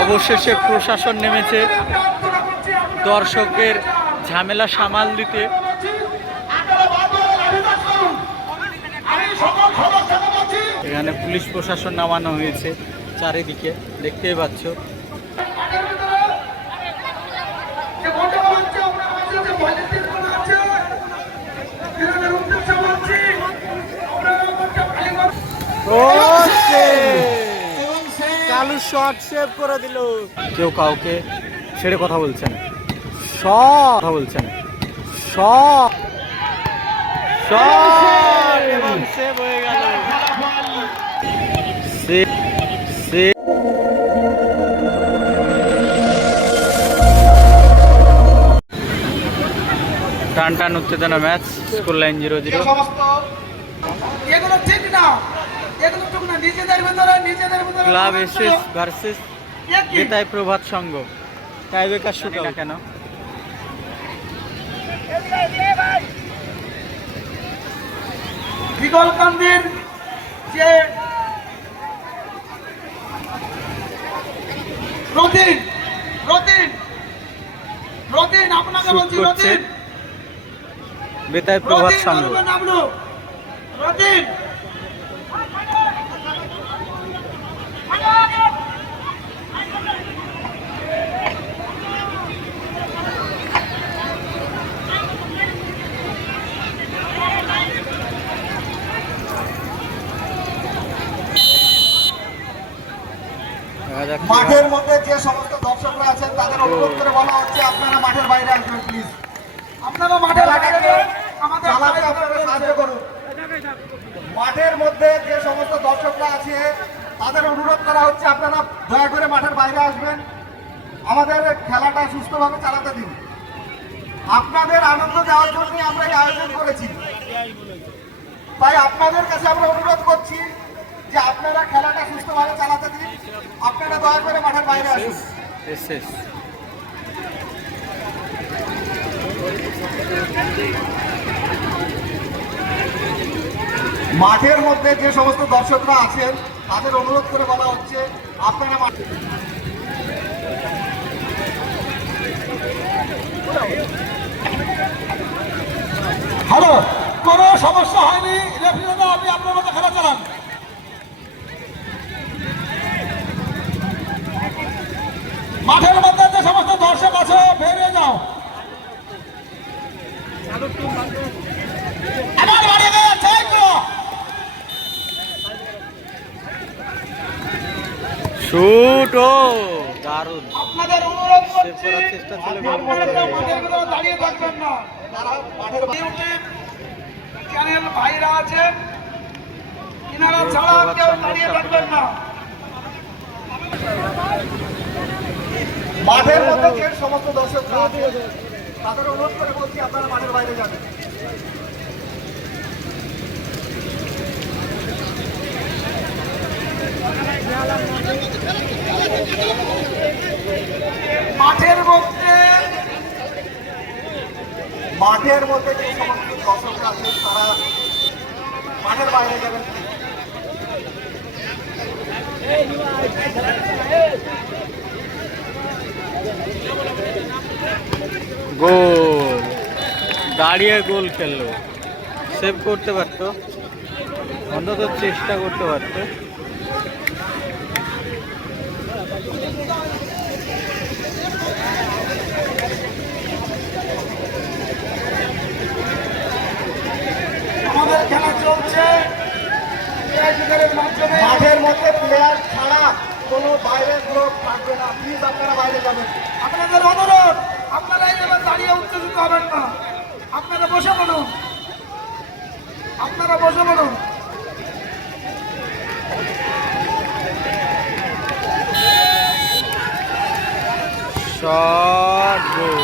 অবশেষে প্রশাসন নেমেছে। দর্শকের ঝামেলা সামাল দিতে। এখানে পুলিশ প্রশাসন নামানো হয়েছে চারিদিকে। দেখতেই পাচ্ছ। কালু শর্ট সেভ করে দিল। কেউ কাউকে ছেড়ে কথা বলছেন? সব কথা বলছেন? সব সব এবং সেভ হয়ে গেল। সেভ সেভ টান টান উত্তেজনা match school line zero zero সমস্ত এগুলো ঠিক না এগুলো ঠিক না নিজেদের ভিতরে নিজেদের ভিতরে ক্লাব এসএস ভার্সেস একই। প্রভাত সংঘ। টাইবেকার শুট না কেন। বিকলকান্দির যে রতিন রতিন রতিন আপনাকে বলছি রতিন। বেতাই প্রভাত সংঘ। রতিন মাঠের মধ্যে যে সমস্ত দর্শকরা আছেন তাদের অনুরোধ করে বলা হচ্ছে আপনারা মাঠের বাইরে আসবেন প্লিজ আপনারা মাঠের বাইরে আমাদের আপনারা সাহায্য করুন। মাঠের মধ্যে যে সমস্ত দর্শকরা আছে তাদের অনুরোধ করা হচ্ছে আপনারা দয়া করে মাঠের বাইরে আসবেন। আমাদের খেলাটা সুস্থভাবে চালাতে দিন। আপনাদের আনন্দ দেওয়ার জন্যই আমরা এই আয়োজন করেছি। তাই আপনাদের কাছে আমরা অনুরোধ করছি যে আপনারা খেলাটা সুস্থভাবে চালাতে দিন আপনারা দয়া করে মাঠের বাইরে আসুন। মাঠের মধ্যে যে সমস্ত দর্শকরা আছেন তাদের অনুরোধ করে বলা হচ্ছে আপনারা মাঠে হ্যালো কোনো সমস্যা হয়নি। রেফারি দাদা আপনি আপনার মতো খেলা চালান। মাঠের মধ্যে যে সমস্ত দর্শক আছে বেরিয়ে যাও। আমার বাড়ি গেছে শুট ও দারুণ। আপনাদের অনুরোধ সেভ করছি চেষ্টা ছিল দাঁড়িয়ে থাকবেন না। যারা মাঠের ইউটিউব চ্যানেল ভাইরা আছেন ইনারা ছাড়া কেউ দাঁড়িয়ে থাকবেন না। মাঠের মধ্যে যে সমস্ত দর্শকরা আছে তাদের অনুরোধ করে বলছি আপনারা মাঠের বাইরে যাবেন মাঠের মধ্যে মাঠের মধ্যে যে সমস্ত দর্শকরা আছে, তারা মাঠের বাইরে যাবেন। গোল। দাঁড়িয়ে গোল খেললো। সেভ করতে পারতো। অন্তত চেষ্টা করতে পারতো। আমাদের খেলা চলছে। মাঠের মধ্যে প্লেয়ার ছাড়া কোনো বাইরের লোক থাকবে না। প্লিজ আপনারা বাইরে যাবেন। আপনাদের অনুরোধ, আপনারা এইভাবে দাঁড়িয়ে উত্তেজিত হবেন না। আপনারা বসে পড়ুন। আপনারা বসে পড়ুন। শট গোল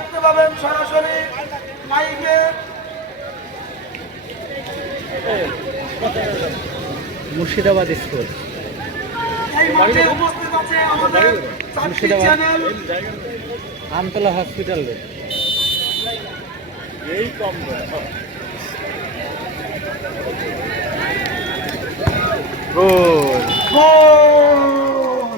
আপনারা সরাসরি লাইভে মুর্শিদাবাদ স্কোর এই মাঠে উপস্থিত আছে আমাদের চারটি মুর্শিদাবাদ। আমতলা হসপিটাল কম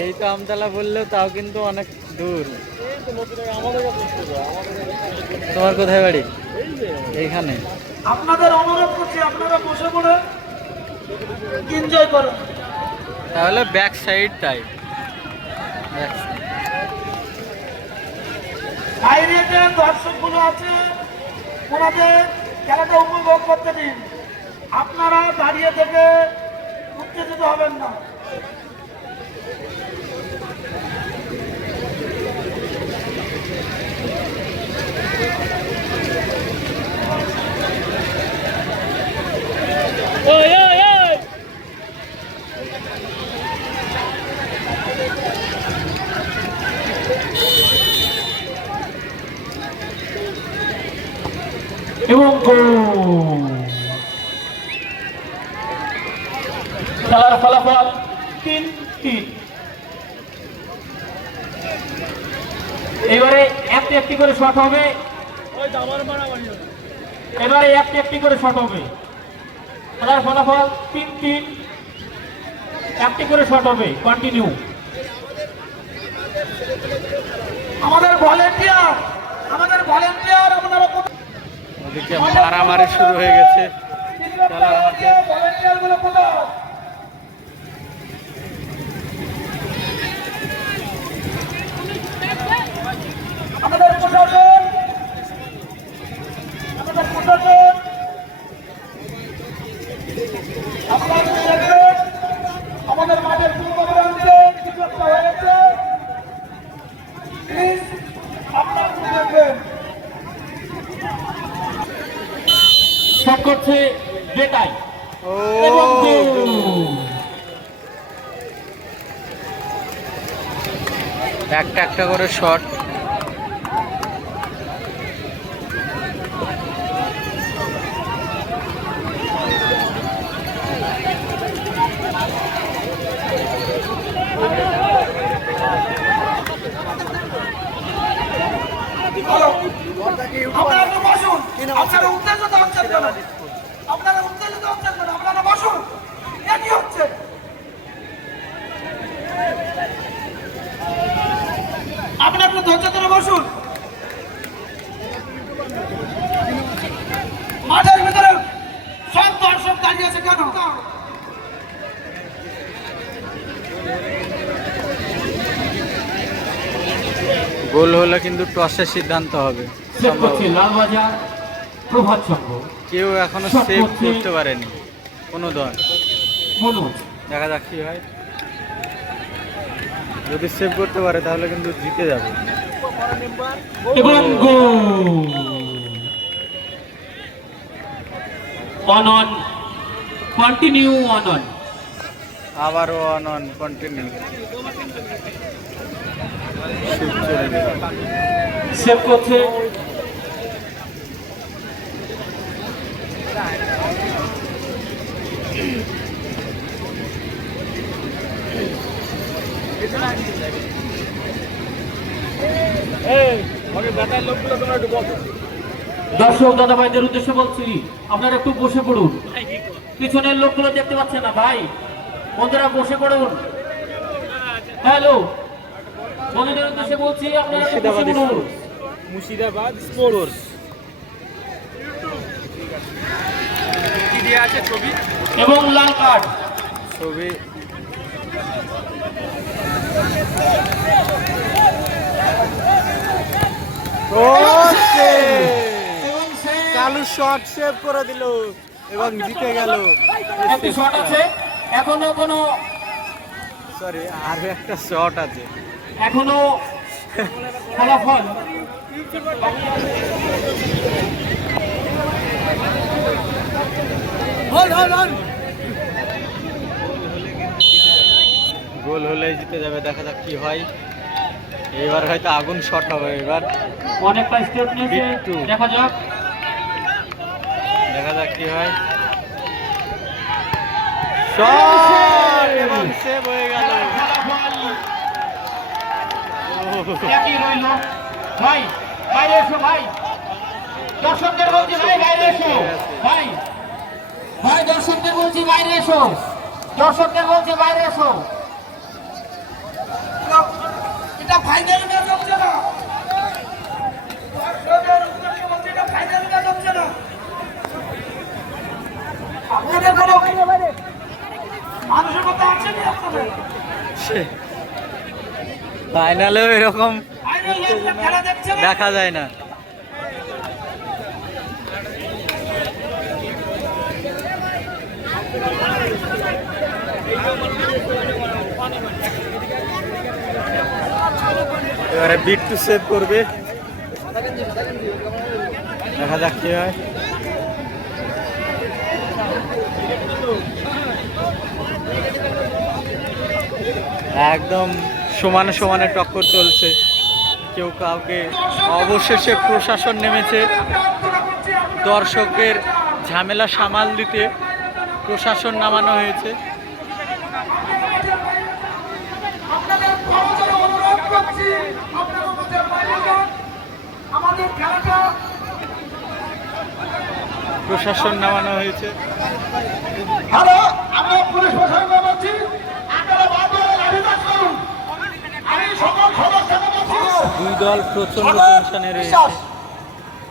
এই তো আমতলা বললেও তাও কিন্তু অনেক দূর। আমাদের তোমার কোথায় বাড়ি? এইখানে। আপনাদের অনুরোধ করছি আপনারা বসে পড়ে এনজয় করুন। তাহলে ব্যাক সাইড তাই। বাইরে যে দর্শকগুলো আছে ওনাদের খেলাটা উপভোগ করতে দিন। আপনারা দাঁড়িয়ে থেকে উত্তেজিত হবেন না ওই ওই ওই এবং খেলার ফলাফল তিন তিন এবারে একটি একটি করে শট হবে। এবারে একটি একটি করে শট হবে। খেলার ফলাফল তিন তিন। একটি করে শট হবে। কন্টিনিউ আমাদের ভলেন্টিয়ার আমাদের ভলেন্টিয়ার আপনারা মারামারি শুরু হয়ে গেছে। খেলার মাঠে ভলেন্টিয়ারগুলো কোথায় আমাদের প্রশাসন আমাদের প্রশাসন আপনারা দেখবেন, আমাদের মাঠের পূর্ব প্রান্তে কিছু একটা হয়েছে প্লিজ আপনারা একটু দেখবেন শট করছে বেটাই ও এবং গোল। গোল। একটা একটা করে শট আপনারা বসুন। আপনারা হচ্ছেন কেন আপনারা উত্তেজিত হচ্ছেন কেন আপনারা বসুন এ কি হচ্ছে ধৈর্য ধরে বসুন। মাঠের ভিতরে সব দর্শক দাঁড়িয়ে আছে কেন? গোল হলে কিন্তু টসের সিদ্ধান্ত হবে। কেউ এখনও সেভ করতে পারেনি কোনো দল। দেখা যাক কি হয়। যদি সেভ করতে পারে তাহলে কিন্তু জিতে যাবে। এবং goal! On on continue on on আবারও অন অন কন্টিনিউ সেভ করছে এই ওকে বেটার লোকগুলো তোমরা একটু বসো দর্শক দাদা ভাইদের উদ্দেশ্যে বলছি আপনারা একটু বসে পড়ুন। পিছনের লোকগুলো দেখতে পাচ্ছেন না ভাই। বন্ধুরা বসে পড়ুন। হ্যালো। বন্ধুদের উদ্দেশ্যে বলছি আপনারা মুর্শিদাবাদ স্পোর্টস। এবং লাল কার্ড। ছবি। কালু শট সেভ করে দিল এবং জিতে গেল। একটি শট আছে। এখনও কোনো সরি আর একটা শট আছে। এখনও ফলাফল গোল হলেই জিতে যাবে দেখা যাক কি হয়। এবার হয়তো আগুন শট হবে এবার অনেকটা স্টেপ নিয়েছে। দেখা যাক। দেখা যাক কি হয়। শট এবং সেভ হয়ে গেল। একই রইল। ভাই বাইরে এসো ভাই। দর্শকদের বলছি ভাই বাইরে এসো। ভাই ভাই দর্শকদের বলছি বাইরে এসো। দর্শকদের বলছি বাইরে এসো। এটা ফাইনাল ম্যাচ হচ্ছে না। আপনাদের কোনো আছে কি আপনাদের? ফাইনালেও এরকম দেখা যায় না। এবারে বিট টু সেভ করবে। দেখা যাক কি হয়। একদম সমানে সমানে টক্কর চলছে। কেউ কাউকে অবশেষে প্রশাসন নেমেছে। দর্শকের ঝামেলা সামাল দিতে প্রশাসন নামানো হয়েছে আপনাদের কর্মচারী অনুরোধ করছি আপনারা আমাদের বাইরে যান আমাদের খেলাটা প্রশাসন নামানো হয়েছে। হ্যালো আমরা পুলিশ প্রশাসন বলছি আপনারা বাধ্য হয়ে লাঠিচার্জ করুন। আমি সকল সদস্যকে বলছি দুই দল প্রচণ্ড টেনশনে রয়েছে।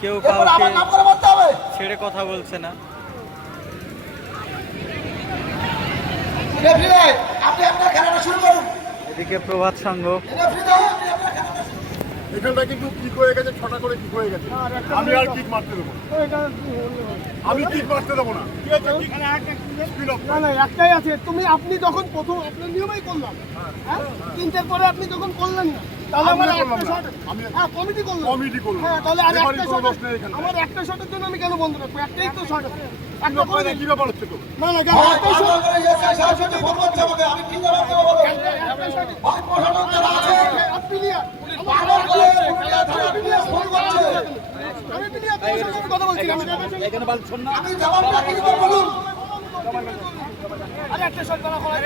কেউ কাউকে আমার নাম করে বলতে হবে। ছেড়ে কথা বলছে না। রেফারি ভাই, আপনি আপনার খেলাটা শুরু করুন। এদিকে প্রভাত সংঘ। এখানটা কিন্তু কিক হয়ে গেছে ছটা করে কি হয়ে গেছে? আমি আর কিক মারতে দেবো। আমি কি করতে দেবো না। একটাই আছে। তুমি আপনি যখন প্রথম আপনার নিয়মেই করলাম। হ্যাঁ? তিনটার পরে আপনি যখন করলেন না তাহলে আমার করলাম একটা না। আমি- হ্যাঁ কমিটি করলাম। হ্যাঁ তাহলে আর একটা শট আমার একটা শটের জন্য আমি কেন বন্ধ রাখব? একটাই তো শট একটা করে কি ব্যাপার হচ্ছে তো? না না কেন? ভাই, শট করে আমি কি জবাব দেবো বলো? একটাই শট ভাই, প্রশাসন যারা আছে, প্লেয়ার করে থানার পুলিশ ফোন করছে। আমি প্লেয়ার কথা বলছি। আমি আমি জবাবটা কি বলুন? আরে একটা শট করা করা।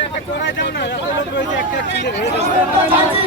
চাইছি।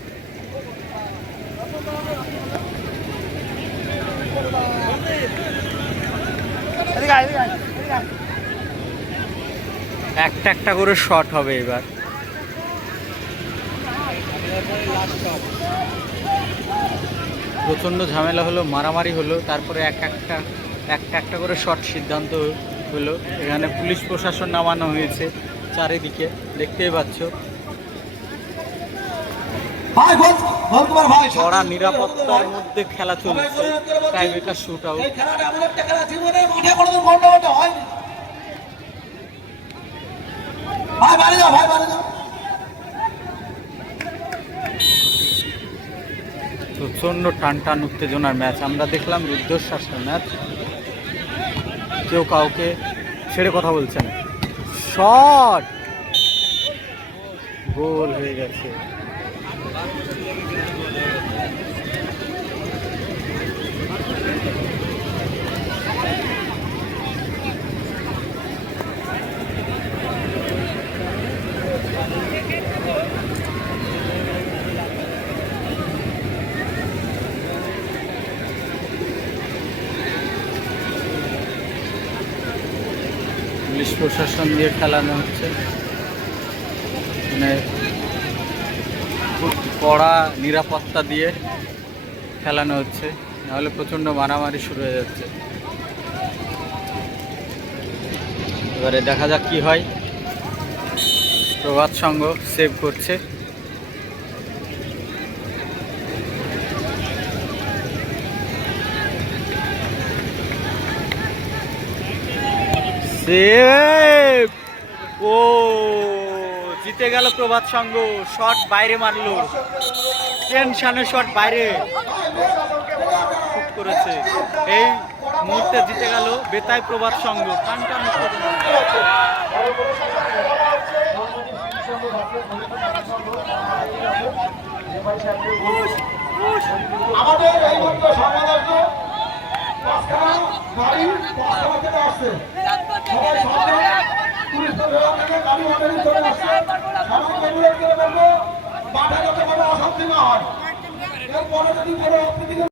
একটা একটা করে শট হবে এবার। প্রচণ্ড ঝামেলা হলো, মারামারি হলো, তারপরে এক একটা একটা একটা করে শট সিদ্ধান্ত হলো। এখানে পুলিশ প্রশাসন নামানো হয়েছে চারিদিকে, দেখতেই পাচ্ছ। ভাই ভাই কড়া নিরাপত্তার মধ্যে খেলা চলছে। টাইব্রেকার শুট আউট এই খেলাটা এমন একটা খেলা জীবনে মাঠে কোনোদিন গন্ডগোলটা হয়নি। ভাই বাড়ি যাও ভাই বাড়ি যাও। প্রচণ্ড টান টান উত্তেজনার ম্যাচ আমরা দেখলাম রুদ্ধশ্বাসের ম্যাচ কেউ কাউকে ছেড়ে কথা বলছে না। শট গোল হয়ে গেছে। পুলিশ প্রশাসন দিয়ে খেলানো হচ্ছে। কড়া নিরাপত্তা দিয়ে খেলানো হচ্ছে, নাহলে প্রচণ্ড মারামারি শুরু হয়ে যাচ্ছে। এবারে দেখা যাক কি হয়। প্রভাত সংঘ সেভ করছে। সেভ ও! জিতে গেল প্রভাত সংঘ শট বাইরে মারলো। টেনশনের শট বাইরে। শুট করেছে। এই মুহূর্তে জিতে গেল বেতায় প্রবাদ সংঘ। আমাদের এই মুহূর্তে গাড়ি আসছে। পুলিশ থেকে গাড়ি অলরেডি চলে আসছে কোনো অপ্রীতিকর